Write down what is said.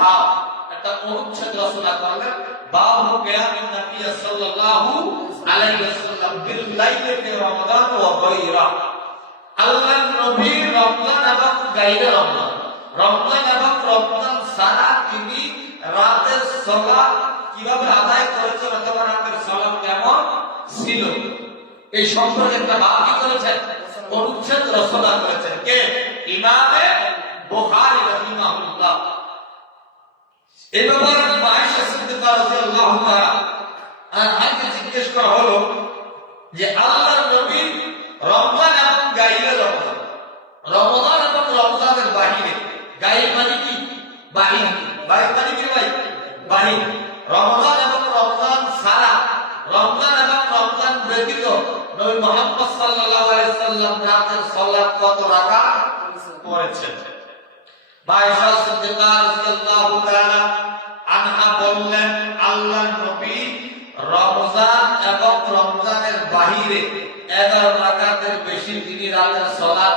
ভাব, একটা অনুচ্ছেদ রচনা করলেন। বাবু কিয়ামিন নবী সাল্লাল্লাহু আলাইহি ওয়াসাল্লাম বিল লাইলি ফি রমাদান ওয়া গায়রা। আল্লাহর নবী রমজান এবং গায়রা রমজান, রমজান এবং রমজান সারা তিনি রাতের সালাত কিভাবে আদায় করেছেন অথবা রাতের সালাত কেমন ছিল এই সম্পর্কে একটা ভাব কি করেছেন, অনুচ্ছেদ রচনা করেছেন। কে? ইমামে বুখারী রাহিমাহুল্লাহ। এই ব্যাপারে আয়েশা সিদ্দিকা রাদিয়াল্লাহু তাআলা আনহাকে জিজ্ঞেস করা হলো যে আল্লাহর নবী রমজান এবং গায়রা রমজান, রমজান এবং রমজানের বাহিরে, গায়র মানে কি? বাহির। বাহির মানে কি ভাই? বাহির। রমজান এবং রমজান ছাড়া, রমজান এবং রমজান ব্যতীত নবী মুহাম্মদ সাল্লাল্লাহু আলাইহি সাল্লাম রাতের সালাত কত রাকাত পড়েছেন? আয়েশা সিদ্দিকা রাদিয়াল্লাহু তাআলা আনহা বললেন, আল্লাহর নবী রমজান এবং রমজানের বাহিরে 11 রাকাতের বেশি তিনি রাতের সালাত